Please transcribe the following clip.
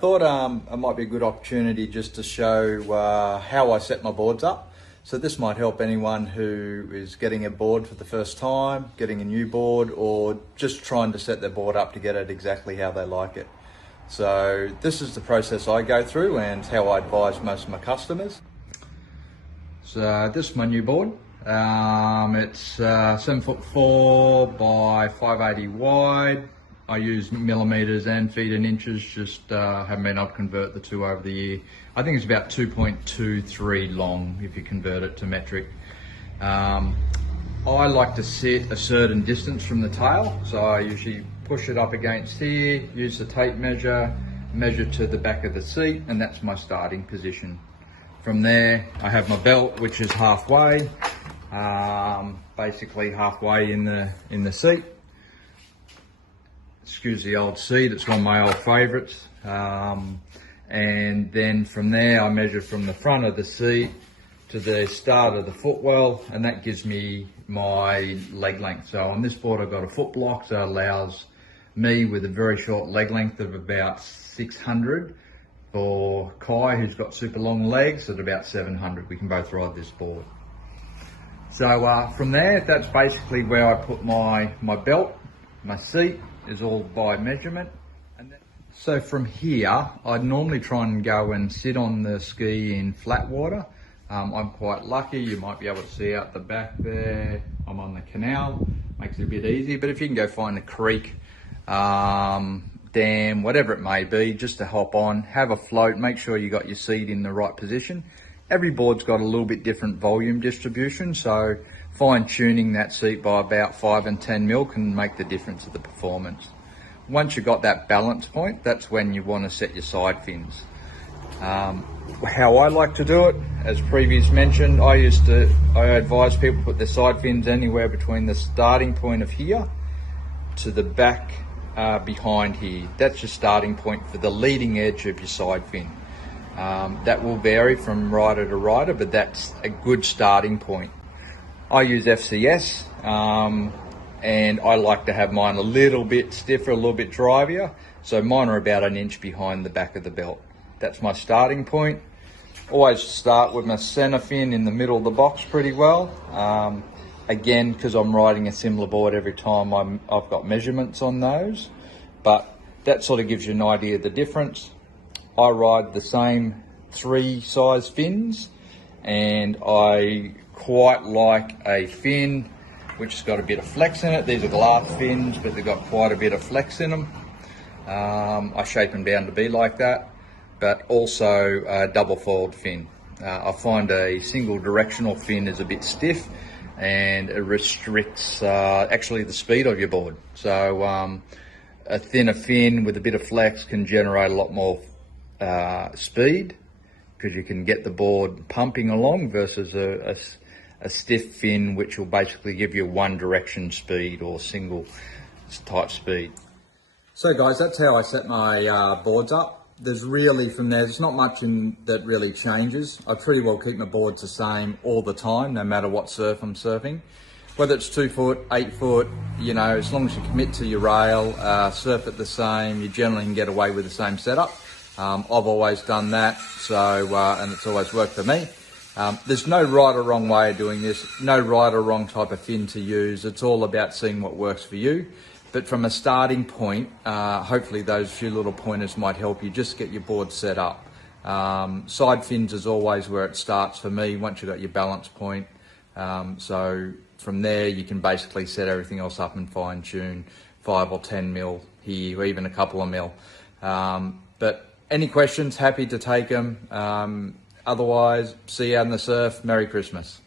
thought it might be a good opportunity just to show how I set my boards up. So this might help anyone who is getting a board for the first time, getting a new board, or just trying to set their board up to get it exactly how they like it. So this is the process I go through and how I advise most of my customers. So this is my new board. It's 7'4" by 580 wide. I use millimeters and feet and inches, just haven't been able to convert the two over the year. I think it's about 2.23 long if you convert it to metric. I like to sit a certain distance from the tail, so I usually push it up against here, use the tape measure, measure to the back of the seat, and that's my starting position. From there, I have my belt, which is halfway, basically halfway in the seat. Excuse the old seat, it's one of my old favourites. And then from there, I measure from the front of the seat to the start of the footwell, and that gives me my leg length. So on this board, I've got a foot block, so it allows me with a very short leg length of about 600. For Kai, who's got super long legs, at about 700. We can both ride this board. So from there, that's basically where I put my belt. My seat is all by measurement. And then, so from here, I'd normally try and go and sit on the ski in flat water. I'm quite lucky, you might be able to see out the back there. I'm on the canal, makes it a bit easy, but if you can go find a creek, dam, whatever it may be, just to hop on, have a float, make sure you got your seat in the right position. Every board's got a little bit different volume distribution, so fine tuning that seat by about 5 and 10 mil can make the difference of the performance. Once you've got that balance point, that's when you want to set your side fins. How I like to do it, as previously mentioned, I advise people to put their side fins anywhere between the starting point of here to the back behind here. That's your starting point for the leading edge of your side fin. That will vary from rider to rider, but that's a good starting point. I use FCS, and I like to have mine a little bit stiffer, a little bit drivier. So mine are about an inch behind the back of the belt. That's my starting point. Always start with my center fin in the middle of the box pretty well. Again, because I'm riding a similar board every time, I've got measurements on those, but that sort of gives you an idea of the difference. I ride the same 3 size fins, and I quite like a fin which has got a bit of flex in it. These are glass fins, but they've got quite a bit of flex in them. I shape them down to be like that, but also a double foiled fin. I find a single directional fin is a bit stiff, and it restricts actually the speed of your board. So a thinner fin with a bit of flex can generate a lot more speed, because you can get the board pumping along, versus a stiff fin which will basically give you one direction speed or single type speed. So guys, that's how I set my boards up. There's really, from there's not much that really changes. I pretty well keep my boards the same all the time, no matter what surf I'm surfing. Whether it's 2 foot, 8 foot, you know, as long as you commit to your rail, surf it the same, you generally can get away with the same setup. I've always done that, so and it's always worked for me. There's no right or wrong way of doing this, no right or wrong type of fin to use. It's all about seeing what works for you. But from a starting point, hopefully those few little pointers might help you just get your board set up. Side fins is always where it starts for me, once you've got your balance point. So from there, you can basically set everything else up and fine tune 5 or 10 mil here, or even a couple of mil. But any questions, happy to take them. Otherwise, see you out in the surf. Merry Christmas.